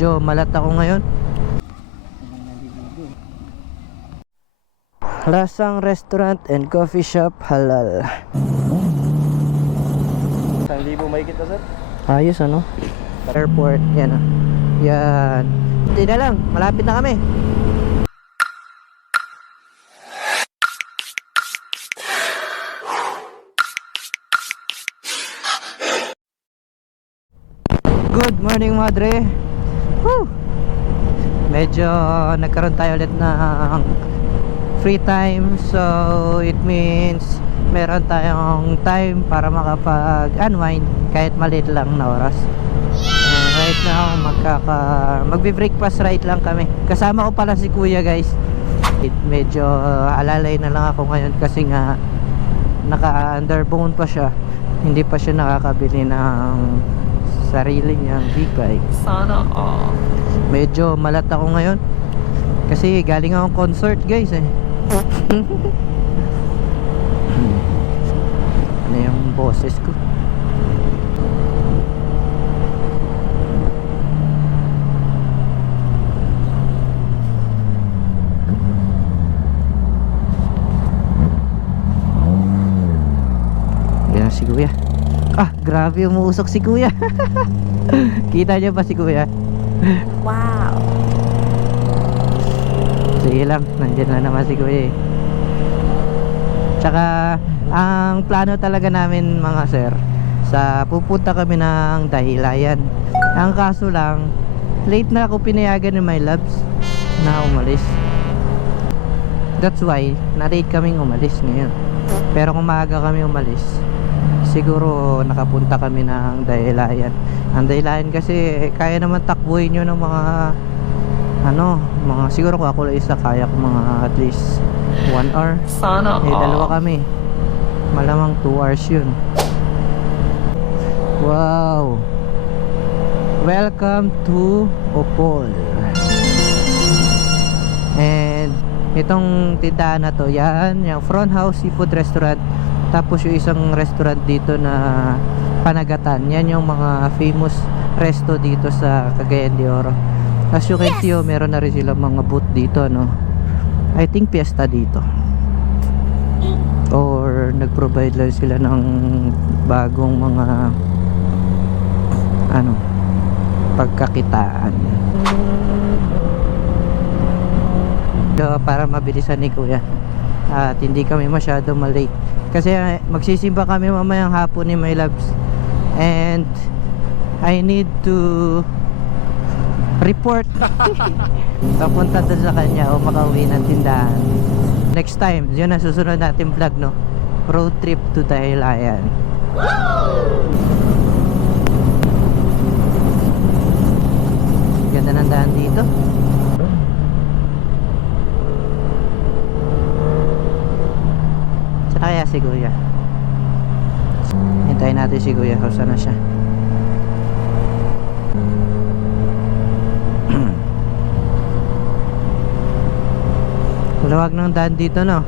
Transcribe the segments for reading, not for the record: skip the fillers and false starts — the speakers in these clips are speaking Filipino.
Medyo malat ako ngayon. Lasang Restaurant and Coffee Shop Halal. 1,000 mahigit na sir? Ayos ano? Airport, yan ah. Yan. Hindi na lang, malapit na kami. Good morning, Madre. Woo! Medyo nagkaroon tayo ulit ng free time, so it means meron tayong time para makapag-unwind kahit maliit lang na oras. And right now magbe-breakfast ride lang kami. Kasama ko pala si Kuya, guys. Medyo alalay na lang ako ngayon kasi nga naka-underbone pa siya. Hindi pa siya nakakabili ng sarili niyang big bike. Sana all. Medyo malat ako ngayon kasi galing akong concert, guys eh. Ano yung boses ko? Yan si Kuya. Ah, grabe, umuusok si Kuya. Kita niyo ba si Kuya? Wow. Sige lang, nandiyan na naman si Kuya eh. Tsaka ang plano talaga namin, mga sir, sa pupunta kami ng Dahilayan. Ang kaso lang, late na ako pinayagan ni my loves na umalis. That's why na-late kaming umalis ngayon. Pero kung maaga kami umalis, siguro nakapunta kami ng Dahilayan. Ang Dahilayan kasi kaya naman takbuhin nyo ng mga mga siguro kung ako lang isa, kaya ko mga at least 1 hour. Sana Eh, all. dalawa kami, malamang 2 hours yun. Wow, welcome to Opol. And itong tindahan na to, yan yung Front House Seafood Restaurant. Tapos yung isang restaurant dito na Panagatan, yan yung mga famous resto dito sa Cagayan de Oro. As you can see, meron na rin silang mga booth dito, no? I think piyesta dito, or nag-provide lang sila ng bagong mga pagkakitaan. So, para mabilisan ni Kuya at hindi kami masyado malate kasi magsisimba kami mamayang hapon ni my loves, and I need to report papunta doon sa kanya o makauwi ng tindahan. Next time, yun ang susunod natin vlog, no? Road trip to Dahilayan. Ganda ng daan dito. Saan kaya si Kuya? Hintayin natin si Kuya kung saan na siya. Luwag ng daan dito, no?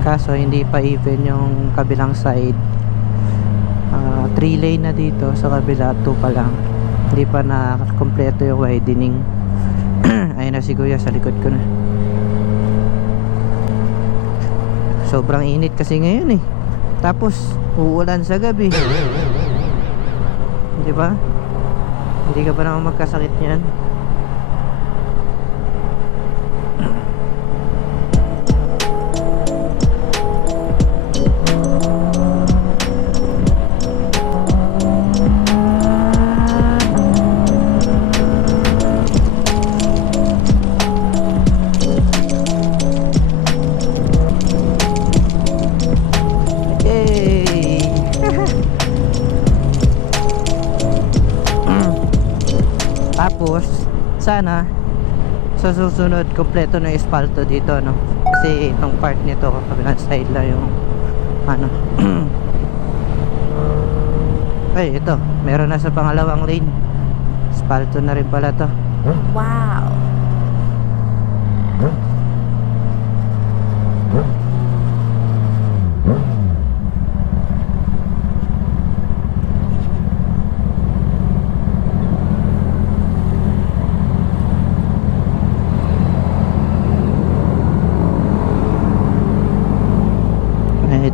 Kaso hindi pa even yung kabilang side. 3 lane na dito, sa kabila 2 pa lang. Hindi pa na kompleto yung widening. Ayun na si Kuya sa likod ko na. Sobrang init kasi ngayon eh. Tapos uulan sa gabi. Di ba? Hindi ka pa naman magkasakit niyan. Tapos sana sa susunod kompleto na espalto dito, no? Kasi itong part nito kabilang side lang yung ay ito, meron na sa pangalawang lane. Espalto na rin pala to. Wow.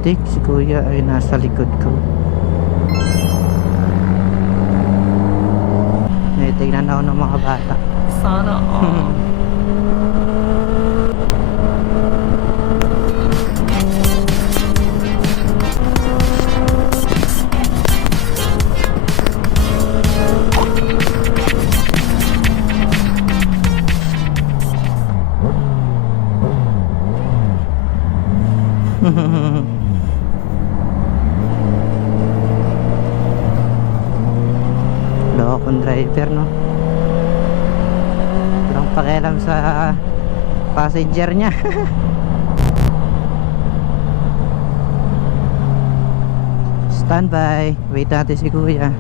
think si kuya ay nasa likod ko. Tignan ako ng mga bata. Sana all. Lokong driver, no? Walang pakialam sa passenger niya. Standby. Wait natin si kuya.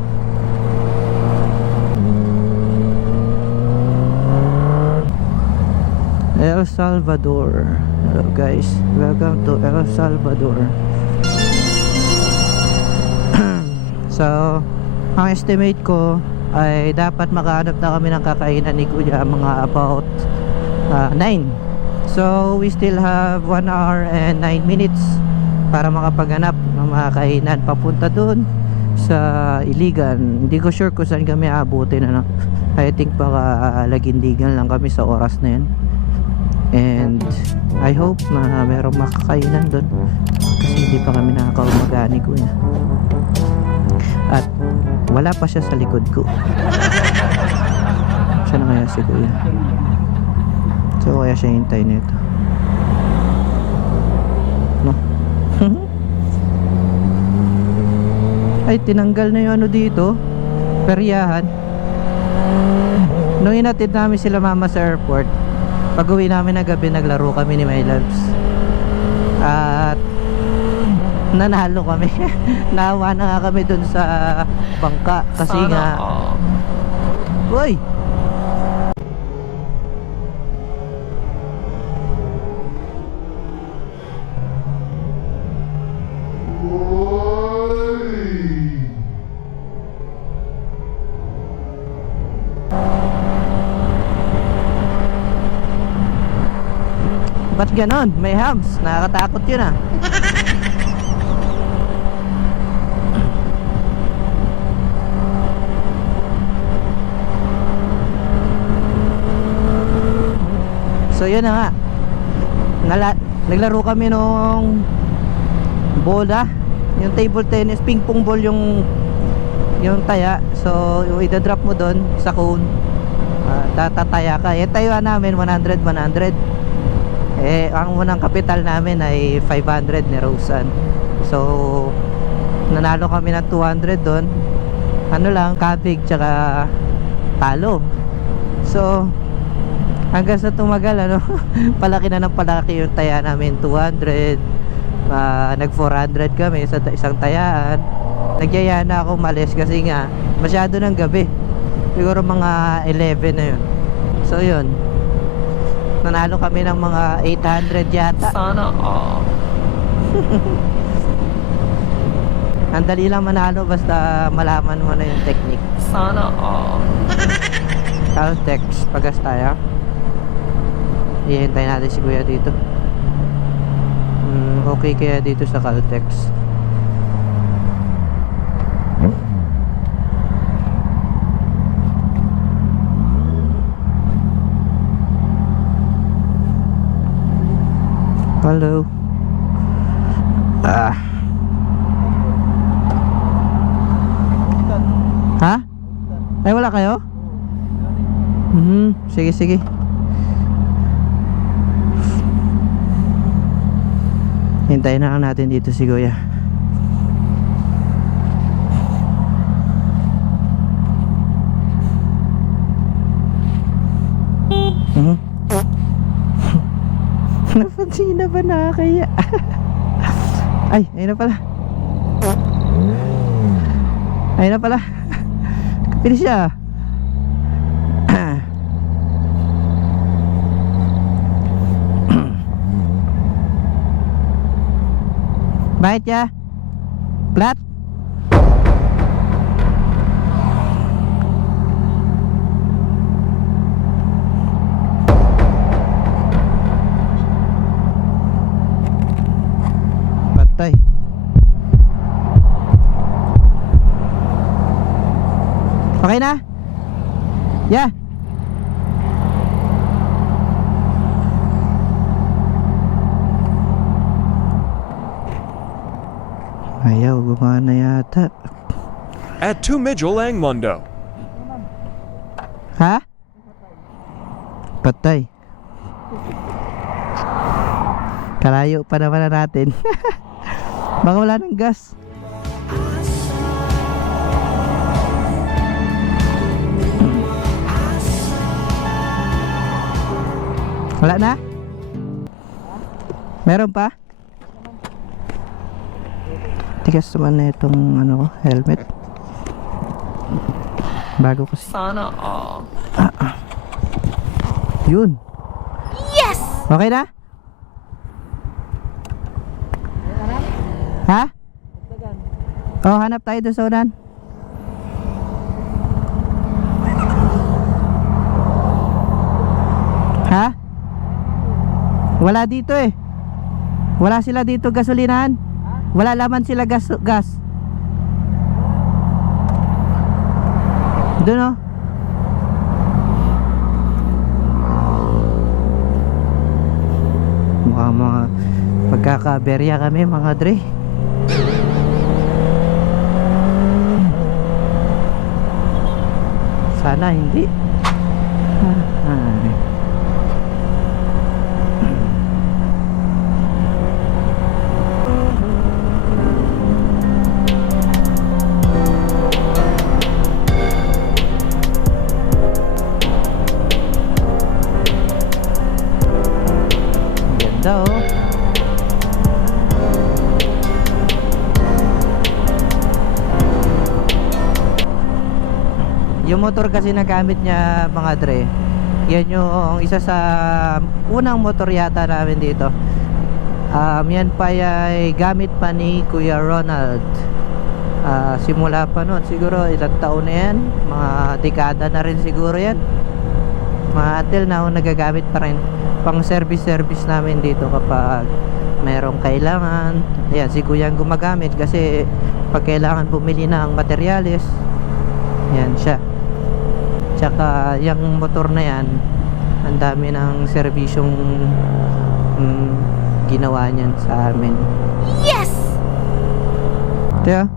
El Salvador. Hello guys, welcome to El Salvador. So, ang estimate ko ay dapat makahanap na kami ng kakainan ni kuya mga about 9. So we still have 1 hour and 9 minutes para makapaghanap ng mga kainan papunta doon sa Iligan. Hindi ko sure kung saan kami abutin, ano. I think baka Lagindigan lang kami sa oras na yan. And I hope na merong makakainan doon kasi hindi pa kami nakakaumagani kuya. At wala pa siya sa likod ko. Siya na kaya si kuya. So kaya siya hintay nito, no? Ay, tinanggal na yung ano dito, peryahan. Nung inatid namin sila mama sa airport, pag uwi namin na gabi, naglaro kami ni My Loves. At nanalo kami. Naawa na nga kami dun sa bangka kasi Sana nga all. uy, ba't ganon? May hams. Nakakatakot yun ah. So yun na nga. Naglaro kami nung bola, yung table tennis, ping pong ball yung taya. So yung idadrop mo doon sa cone, tatataya ka. Eh tayuan namin 100. Eh ang unang kapital namin ay 500 ni Rosan. So nanalo kami ng 200 doon. Ano lang, kabig tsaka talo. So hanggang sa tumagal, ano, palaki na ng palaki yung taya namin. 200, nag 400 kami sa isang tayaan. Nagyaya na ako malis kasi nga masyado ng gabi, siguro mga 11 na yun. So yun, nanalo kami ng mga 800 yata. Sana all. Ang dali lang manalo basta malaman mo na yung technique. Sana all. Caltex, pagas tayo. Ihintay natin si kuya dito. Okay kaya dito sa Caltex? Hello. Ha? Ay wala kayo? Sige. Hintayin na lang natin dito si kuya. Napansin na ba nakakaya? Ay, ayun na pala. Ayun na pala. Kapili siya. Bakit ya? Plat? Patay. Okay na? Yeah. Ayaw, gumana yata. At 2 Midgel Langmundo. Ha? Patay. Kalayo pa naman na natin. Baka wala ng gas. Wala na? Meron pa? Tigas naman na itong ano, helmet. Bago kasi. Sana all. Yun. Yes! Okay na? Ha? Oh, hanap tayo doon sa unan. Ha? Wala dito eh. Wala sila dito gasolinahan. Wala laman sila gas. Doon oh. Mukhang mga pagkakaberya kami mga dre. Sana hindi. Ganda oh. Yung motor kasi na gamit niya mga dre, yan yung isa sa unang motor yata namin dito. Yan pa ay gamit pa ni Kuya Ronald. Simula pa noon, siguro ilang taon na yan, mga dekada na rin siguro yan. Until now nagagamit pa rin. Pang service namin dito kapag merong kailangan. Ayan, si Kuya ang gumagamit kasi pag kailangan bumili ng materyales, yan siya. Tsaka yung motor na yan, ang dami ng serbisyong ginawa niyan sa amin. Yes! Tiyo?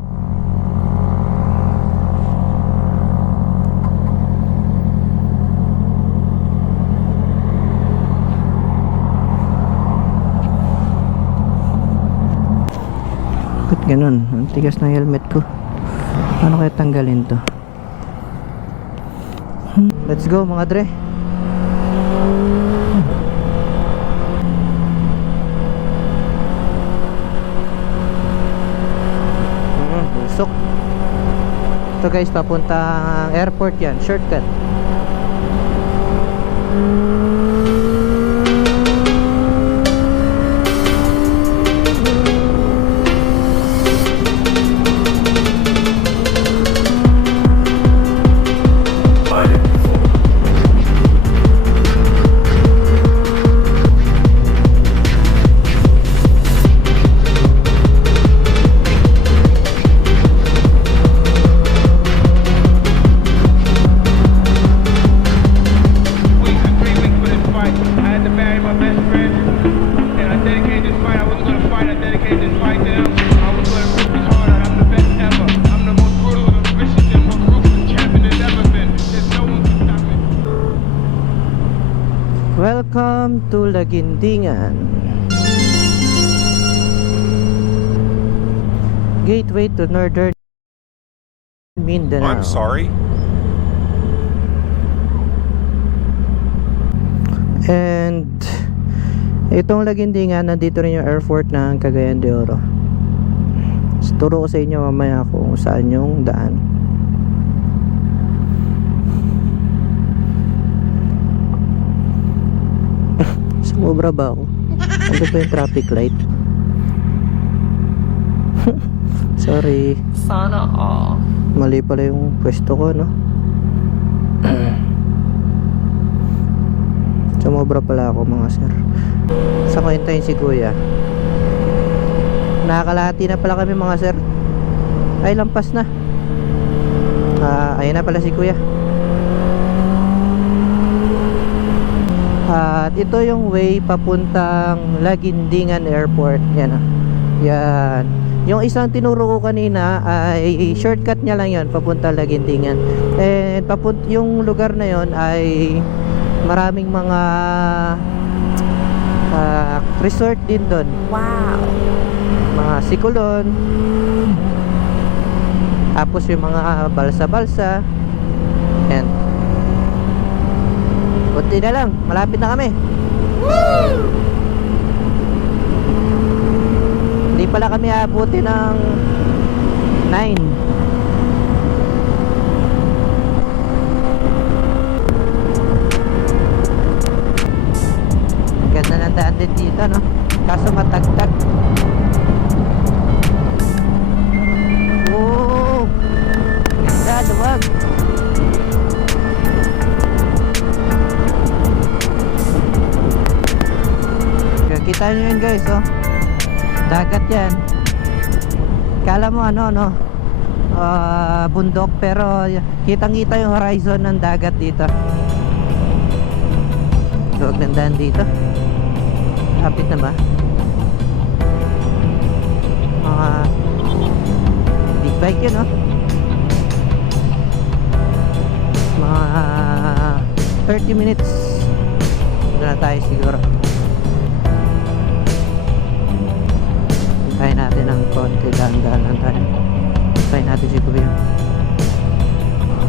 Ba't ganun? Ang tigas ng helmet ko. Paano kaya tanggalin to? Let's go mga dre. Busok. Ito guys, papuntang airport yan. Shortcut. Welcome to Lagindingan. Gateway to Northern Mindanao. I'm sorry. And itong Lagindingan, nandito rin yung airport ng Cagayan de Oro. Turo ko sa inyo mamaya kung saan yung daan. Sumobra ba ako? Ano pa yung traffic light? Sorry. Sana all. Mali pala yung pwesto ko, no? Sumobra pala ako mga sir. Sa kwentahin si Kuya. Nakakalahati na pala kami mga sir. Ay, lampas na. Ayun na pala si kuya. At ito yung way papuntang Laguindingan Airport. Yan o. Yan. Yung isang tinuro ko kanina ay shortcut niya lang yon papunta Laguindingan. And yung lugar na yon ay maraming mga resort din doon. Wow. Mga sikulon. Tapos yung mga balsa-balsa. Yan. Kunti na lang, malapit na kami. Hindi pala kami aabuti ng 9. Ganda ng daan din dito, no? Kaso matagtag. Oh, ganda, luwag. Kita nyo yun guys, oh. Dagat yan. Kala mo ano, no? Bundok, pero kitang kita yung horizon ng dagat dito. Luwag ng daan dito. Kapit na ba? Mga big bike yun, oh. Mga 30 minutes doon na tayo siguro. Kaya natin ng konti, dahan-dahan lang tayo. Kaya natin si Kuya.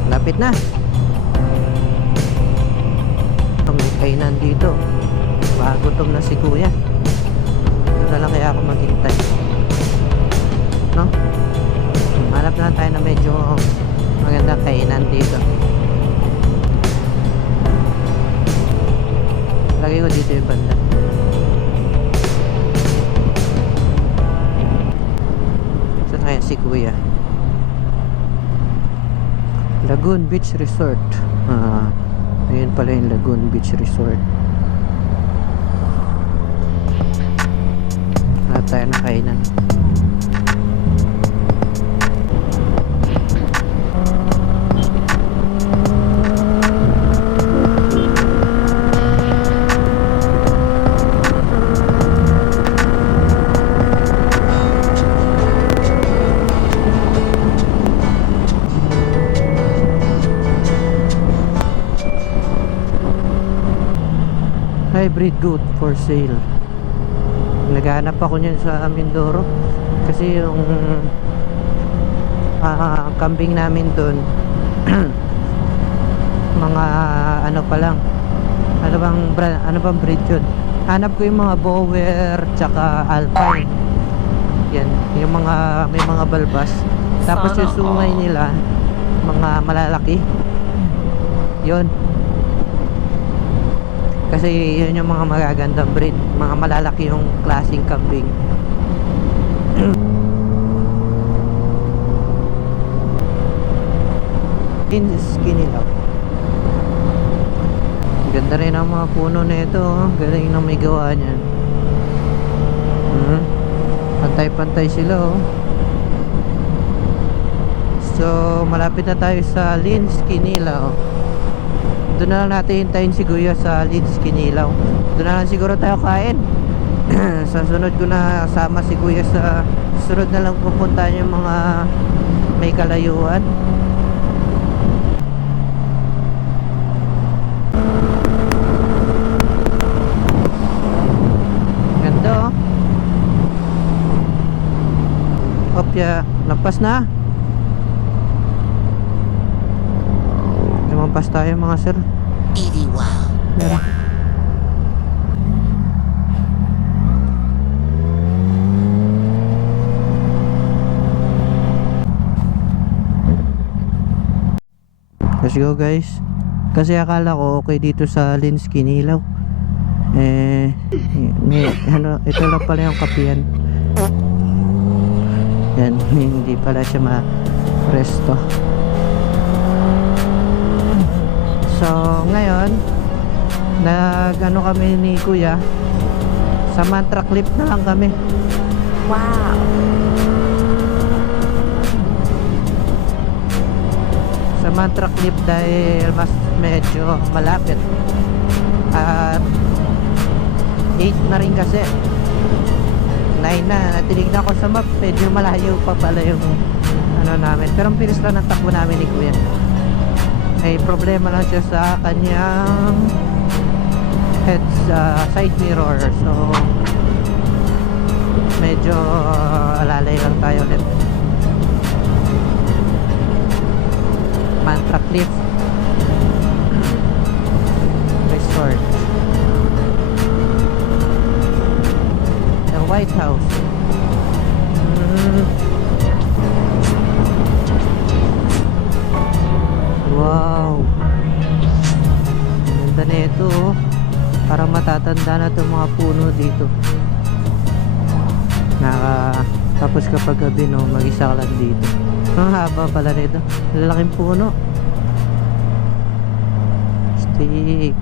Lapit na. Ang may kainan dito. Magutom na si Kuya. Ito na lang kaya ako maghintay. No? Hanap na lang tayo na medyo magandang kainan dito. Lagay ko dito yung banda. Kaya si Kuya. Lagoon Beach Resort. Ayun pala yung Lagoon Beach Resort. Hanap tayo ng kainan. Hybrid goat for sale. Naghahanap ako niyan sa Mindoro kasi yung kambing namin doon mga ano pa lang, ano bang breed yun? Hanap ko yung mga Bower tsaka Alpine. Yan, yung mga may mga balbas. Tapos yung sungay nila mga malalaki. Yun. Kasi yun yung mga magagandang breed. Mga malalaki yung klaseng kambing. Skinny love. Ganda rin ang mga puno na ito, oh. Galing na may gawa niyan. Pantay-pantay sila, oh. So malapit na tayo sa Lins Kinilaw. Doon na lang natin hintayin si Kuya sa Lins Kinilaw. Doon na lang siguro tayo kain. Sa sunod ko na sama si Kuya sa sunod na lang pupunta yung mga may kalayuan. Ganda, oh. Opya, lampas na. Lumampas tayo mga sir. 80 wow. Meron. Let's go guys. Kasi akala ko okay dito sa Lins Kinilaw. May, ano, ito lang pala yung kapihan. Yan, hindi pala siya ma-resto. So, ngayon nag-ano kami ni Kuya, sa Mantra Clip na lang kami. Wow. Mantra Cliff dahil mas medyo malapit. At 8 na rin kasi. 9 na. Tinignan ko sa map, medyo malayo pa pala yung ano namin. Pero ang bilis lang ng takbo namin ni Kuya. May problema lang siya sa kanyang side mirror. So medyo alalay lang tayo ulit. Mantra Cliff Resort, the White House. Wow, ganda na ito, oh. Parang matatanda na itong mga puno dito. Tapos kapag gabi, no, mag-isa ka lang dito. Ang haba pala nito, lalaking puno. Stick.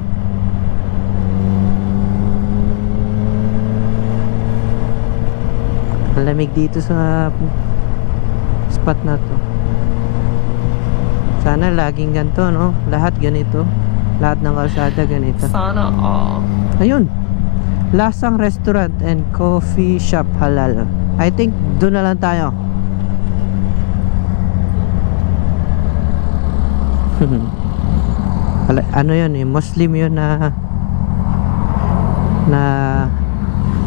Malamig dito sa spot na to. Sana laging ganito, no? Lahat ganito. Lahat ng kalsada ganito. Sana all. Ayun, Lasang Restaurant and Coffee Shop Halal. I think doon na lang tayo. Ano yun eh, Muslim yun na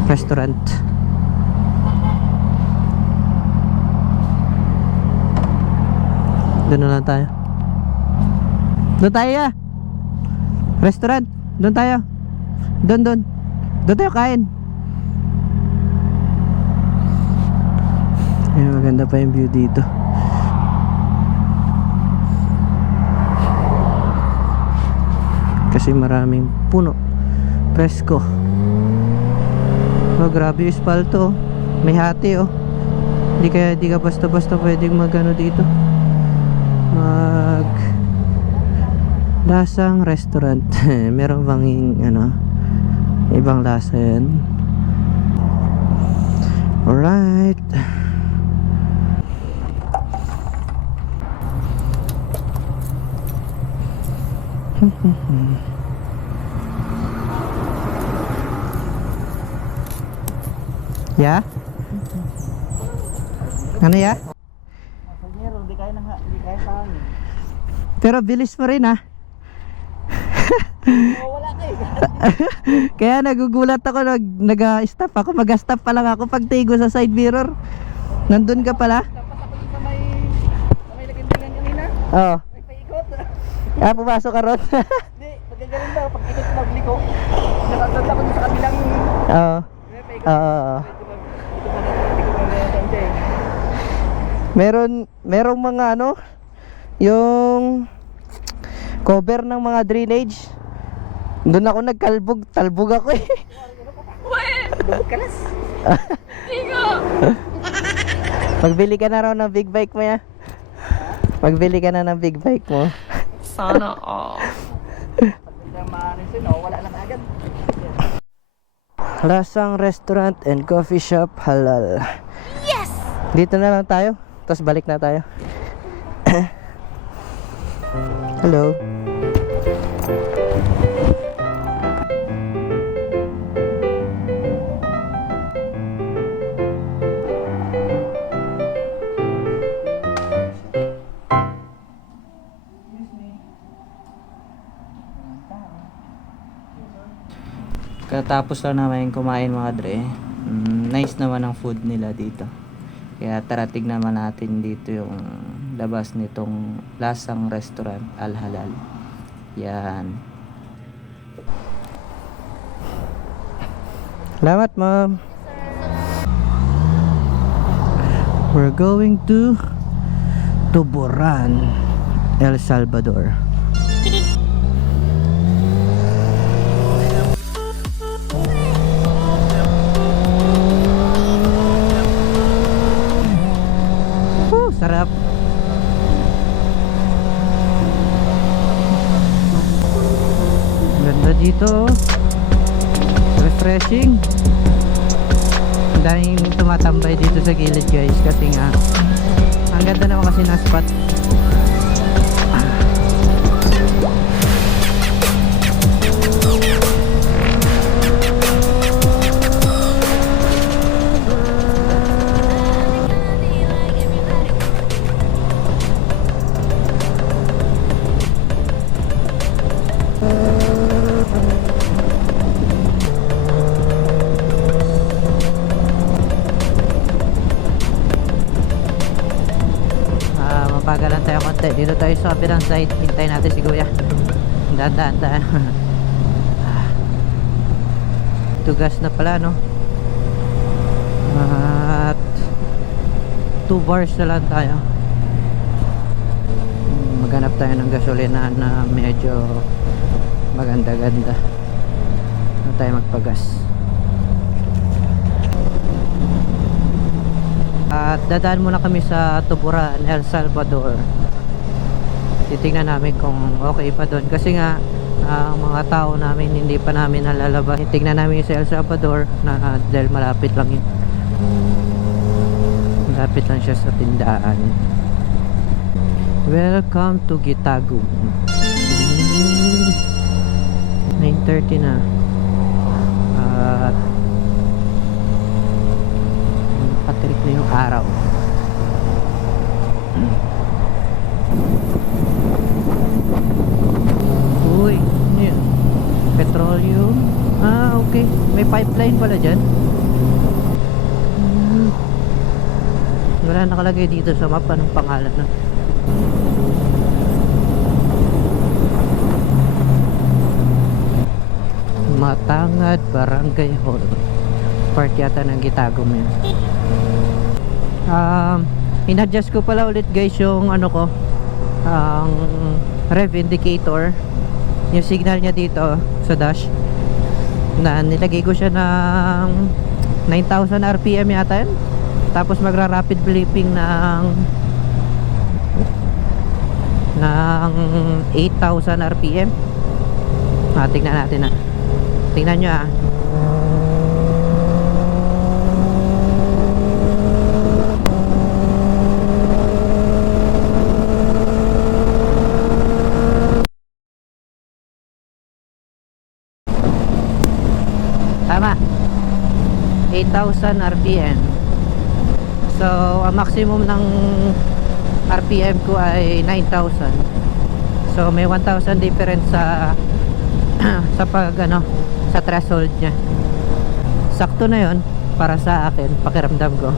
restaurant. Doon na lang tayo. Doon tayo ya. Restaurant, doon tayo. Doon tayo kain. Ay, maganda pa yung view dito. Kasi maraming puno. Presko. Oh, grabe yung espalto, oh. May hati, oh. Di ka basta-basta pwedeng magano dito. Lasang Restaurant. Meron bang ano, ibang lasa yan? Alright. Ya? Ano ya? Hindi kaya tangin. Pero bilis mo rin, ah. Wala ka eh. Kaya nagugulat ako, nag-stop ako, mag-stop pa lang ako pag tigo sa side mirror. Nandun ka pala? Tapos ako dun sa may lagindingan kanina. Oo. May paikot. Pumasok ka ron. Hindi, magagaling daw. Pag ikot sa liko, nakasad ako dun sa kabilang. Oo. May paikot. Oo. Merong mga ano, yung cover ng mga drainage. Doon ako talbog ako eh. Dubog kalas. Tigo! Magbili ka na raw ng big bike mo ya. Magbili ka na ng big bike mo. Sana all. Pag maarisin, wala lang agad. Lasang Restaurant and Coffee Shop Halal. Yes! Dito na lang tayo, tapos balik na tayo. Hello. Katapos lang namin kumain mga dre. Nice naman ang food nila dito. Kaya tara tignan naman natin dito yung labas nitong Lasang Restaurant Al Halal. Yan. Salamat, ma'am. We're going to Tuburan, El Salvador. Sarap. Ganda dito. Refreshing. Ang daming tumatambay dito sa gilid guys kasi nga ang ganda naman kasi na spot. Pagalan tayo konti. Dito tayo sa kabilang side. Hintayin natin si kuya. Daan. Tugas na pala, no? At 2 bars na lang tayo. Maghanap tayo ng gasolina na medyo maganda-ganda. Na tayo magpagas. At dadaan muna kami sa Tuburan, El Salvador. Titingnan namin kung okay pa doon. Kasi nga, ang mga tao namin hindi pa namin nalalabas. Titingnan namin sa El Salvador na dahil malapit lang yun. Malapit lang siya sa tindahan. Welcome to Gitagum. 9:30 na. At nakatirik na yung araw. Uy, ano yun? Petroleum. Okay. May pipeline pala dyan. Wala nakalagay dito sa map anong pangalan na. Matangad Barangay Hall. Part yata ng Gitagum yun. In-adjust ko pala ulit guys yung ano ko, ang rev indicator, yung signal niya dito sa dash, na nilagay ko siya ng 9,000 RPM yata yun. Tapos magra-rapid blipping ng 8,000 RPM. Tingnan natin na. Tingnan nyo ah. Tama. 8,000 RPM. So, ang maximum ng RPM ko ay 9,000. So, may 1,000 difference sa sa pag ano, sa threshold niya. Sakto na 'yon para sa akin, pakiramdam ko.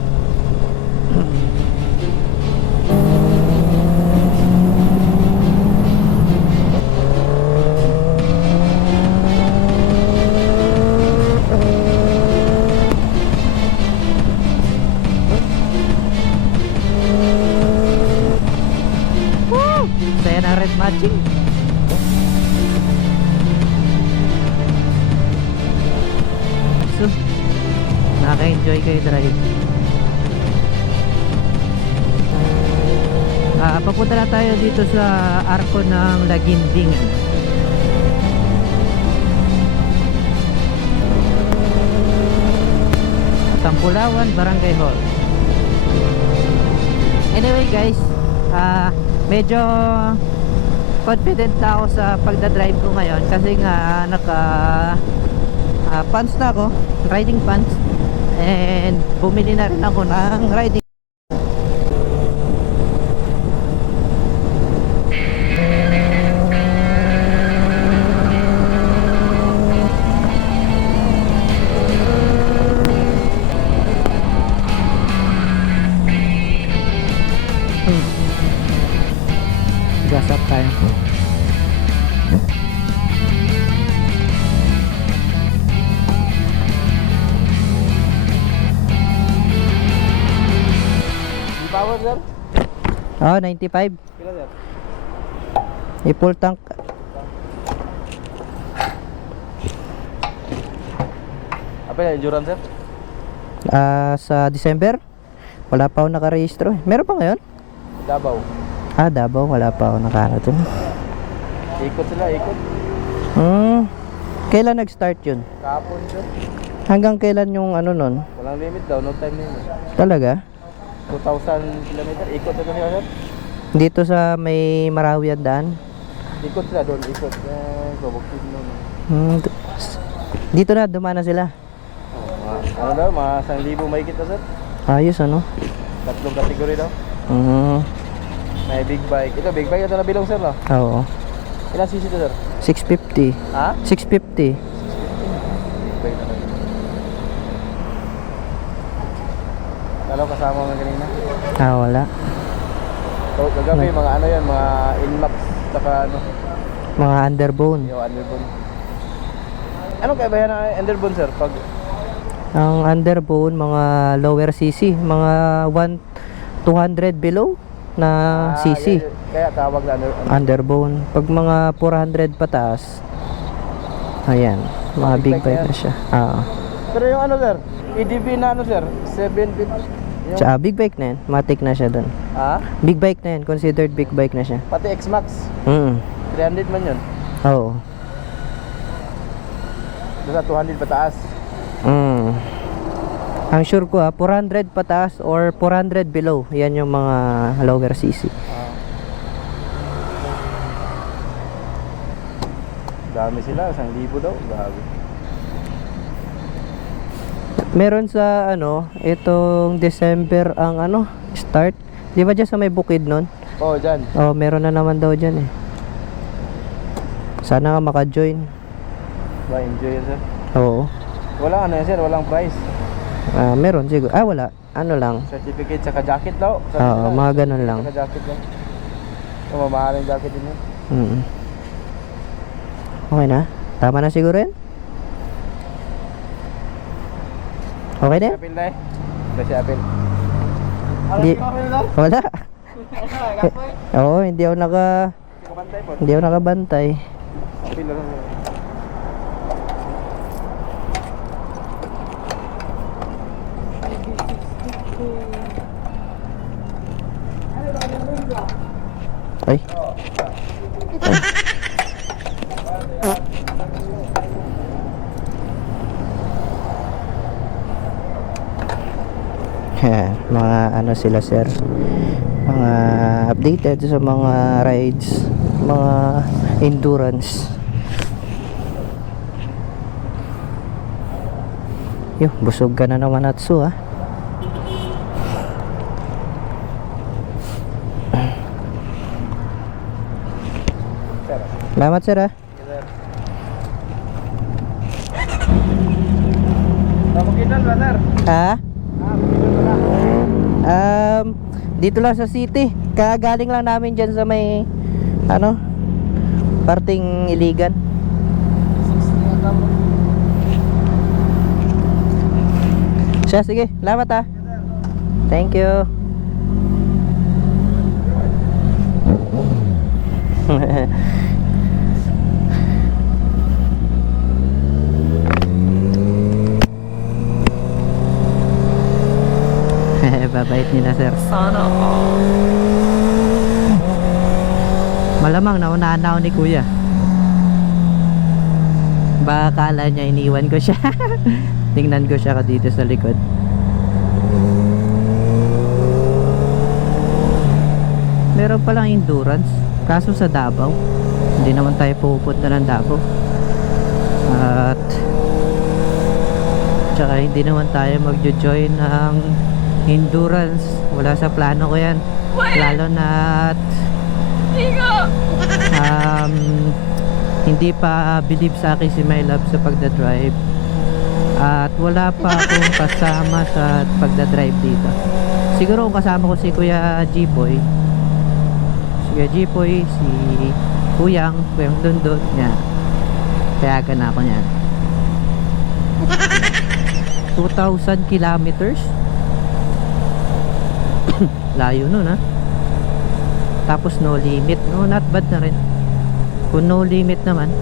Saya na red matching. So, nakaka-enjoy kayo drive. Papunta na tayo dito sa arko ng Laginding. Sampulawan, Barangay Hall. Anyway guys, medyo confident na ako sa pagdadrive ko ngayon kasi nga naka pants na ako, riding pants, and bumili na rin ako ng riding. Gas up tayo. Power sir? 95. Kila sir? I-full tank. Apa ya injuran sir? Sa December wala pa ako nakarehistro. Meron pa ngayon? Davao. Davao, wala pa ako nakarating. Ikot sila, ikot. Kailan nag-start yun? Kahapon sir. Hanggang kailan yung ano nun? Walang limit daw, no time limit. Talaga? 2,000 kilometer, ikot na sila sir. Dito sa may Marawi at daan? Ikot sila doon, ikot. Babuksin doon. Dito na, dumana sila. Ano daw, mga 1,000 mahigit na sir. Ayos ano? Tatlong kategory daw. Mm-hmm. May big bike. Ito, big bike ito na bilong sir no? Oo. Ilan cc ito sir? 650. Ha? 650. Big bike na. Talo kasama mo kanina? Wala. So, gagabi, mga ano yan, mga Inmax, saka ano, Mga underbone. yung underbone. Anong kaibahan ng underbone, sir? Pag Ang underbone, mga lower CC, mga 200 below na CC. Kaya tawag na Underbone. Pag mga 400 pataas, ayan, mga big bike na siya. Pero yung ano, sir? EDV na ano, sir? 750. Yung, Big bike na yan. Matic na siya dun. Big bike na yan. Considered big bike na siya. pati X-Max. 300 man yun. Oo. Basta 200 pataas. Ang sure ko 400 pataas or 400 below. Yan yung mga lower CC. Dami sila, 1,000 daw. Grabe. Meron sa itong December ang start. Di ba dyan sa may bukid nun? Oo, dyan. Oh, meron na naman daw dyan eh. Sana nga maka-join. Enjoy yan, sir. Oo. Walang ano yan, sir, walang price. Meron siguro. Wala. Ano lang. Certificate saka jacket daw. Oo, mga ganun lang. Saka jacket lang. So, mamahaling jacket din yun. Okay na? Tama na siguro yan? Okay na? Apple na eh. Wala si Apple. Hindi. Wala. Oo, hindi ako Kabantay po. hindi ako nakabantay. Apple lang. Ay. Mga sila sir, mga updated sa mga rides, mga endurance. Busog ka na naman, Atsu Salamat sir Mabukinan ba, sir? Mabukinan ba na? Dito lang sa city. Kagaling lang namin dyan sa may parting Iligan. Siya, sige. Salamat Thank you. Babait nila sir. Sana all. Malamang naunahan na ako ni kuya. Baka akala niya iniwan ko siya. Tingnan ko siya dito sa likod. Meron palang endurance, kaso sa Davao. Hindi naman tayo pupunta ng Davao. At tsaka hindi naman tayo magjo-join ng endurance. Wala sa plano ko yan. Lalo na hindi pa believe sa akin si My Love sa pagdadrive. At wala pa akong kasama sa pagdadrive dito. Siguro kung kasama ko si Kuya G-Boy, si Kuyang Dundon niya, payagan na ako niyan. 2,000 kilometers. Layo nun Tapos no limit. No, not bad na rin. Kung no limit naman,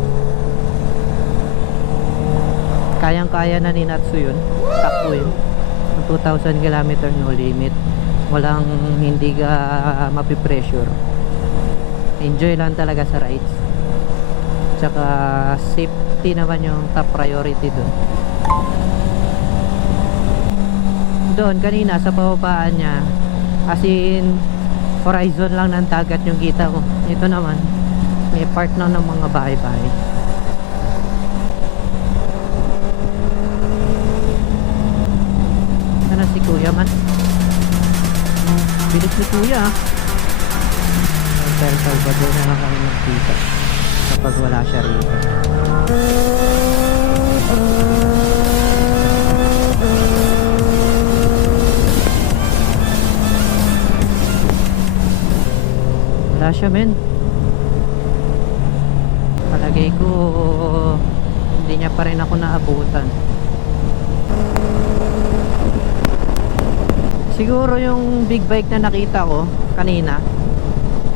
kayang-kaya na ni Natsu yun. Takbo yun. 2,000 kilometer no limit. Walang hindi ka mapipressure. Enjoy lang talaga sa rides. Tsaka safety naman yung top priority dun. Doon kanina sa pababaan niya, as in horizon lang ng dagat yung kita ko. Ito naman may part na ng mga bahay-bahay. Sana si kuya man. Bilis ni kuya San Salvador na lang kami magkita kapag wala siya rito. Wala siya, men. Palagay ko hindi niya pa rin ako naabutan. Siguro yung big bike na nakita ko kanina,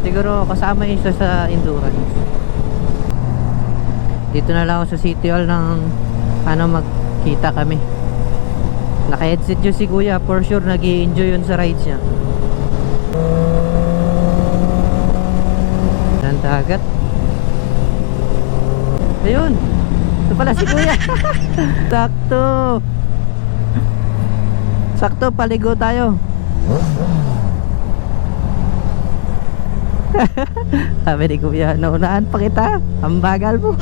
siguro kasama isa sa endurance. Dito na lang ako sa City Hall ng magkita kami. Naka-headset yun si kuya, for sure nag-i-enjoy yun sa rides niya. Ang dagat. Ayun, ito pala si kuya. Sakto. Sakto, paligo tayo. Sabi ni kuya, naunahan pa kita, ang bagal mo.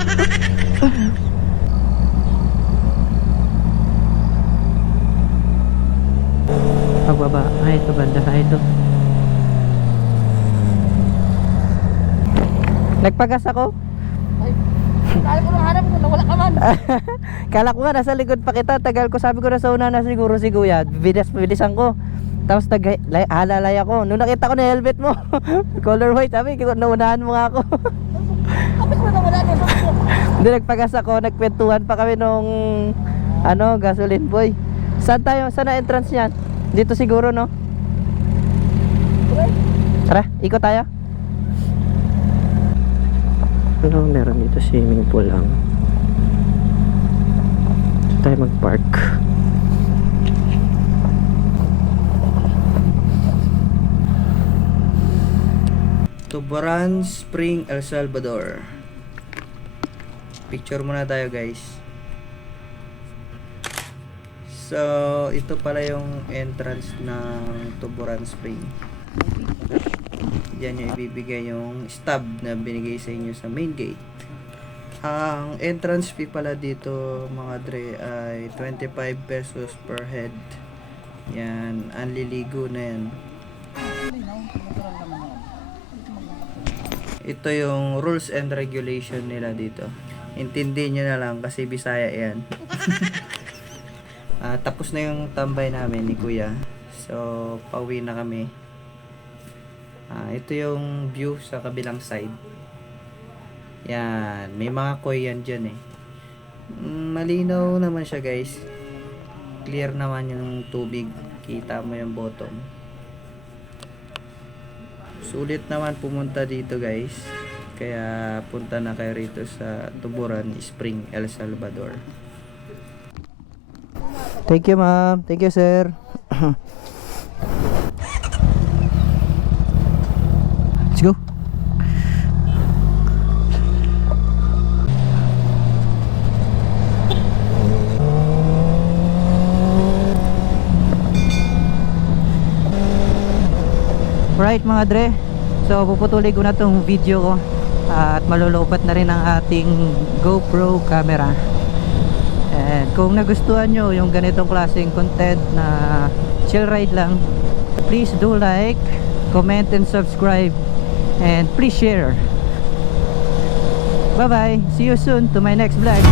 Pagbaba, ay ito banda, ay ito. Nagpagas ako. Kala ko nang harap ko, nawala ka man. Kala ko nga nasa likod pa kita. Tagal ko, sabi ko na sa una na siguro si kuya. Bilisan ko. Tapos halalay ako. Nung nakita ko na helmet mo, color white, sabi ko, naunahan mo nga ako. Kapit mo nawala na. Hindi, nagpagas ako. Nagkwentuhan pa kami nung gasoline boy. Saan tayo? Saan na entrance niyan? Dito siguro, no? Tara, ikot tayo. Ano meron dito? Swimming pool lang. Dito tayo mag-park. Tuburan Spring, El Salvador. Picture muna tayo, guys. So, ito pala yung entrance ng Tuburan Spring. Diyan yung ibibigay yung stub na binigay sa inyo sa main gate. Ang entrance fee pala dito, mga dre, ay 25 pesos per head. Yan, anliligo na yan. Ito yung rules and regulation nila dito. Intindihin nyo na lang kasi Bisaya yan. Tapos na yung tambay namin ni kuya. So, pauwi na kami. Ito yung view sa kabilang side. Yan, may mga koi yan dyan eh. Malinaw naman siya, guys. Clear naman yung tubig. Kita mo yung bottom. Sulit naman pumunta dito, guys. Kaya punta na kayo rito sa Tuburan Spring, El Salvador. Thank you, ma'am. Thank you, sir. Let's go. Right, mga dre. So puputuloy ko na tong video ko at malulupat na rin ang ating GoPro camera. And kung nagustuhan nyo yung ganitong klaseng content na chill ride lang, please do like, comment and subscribe, and please share. Bye bye, see you soon to my next vlog.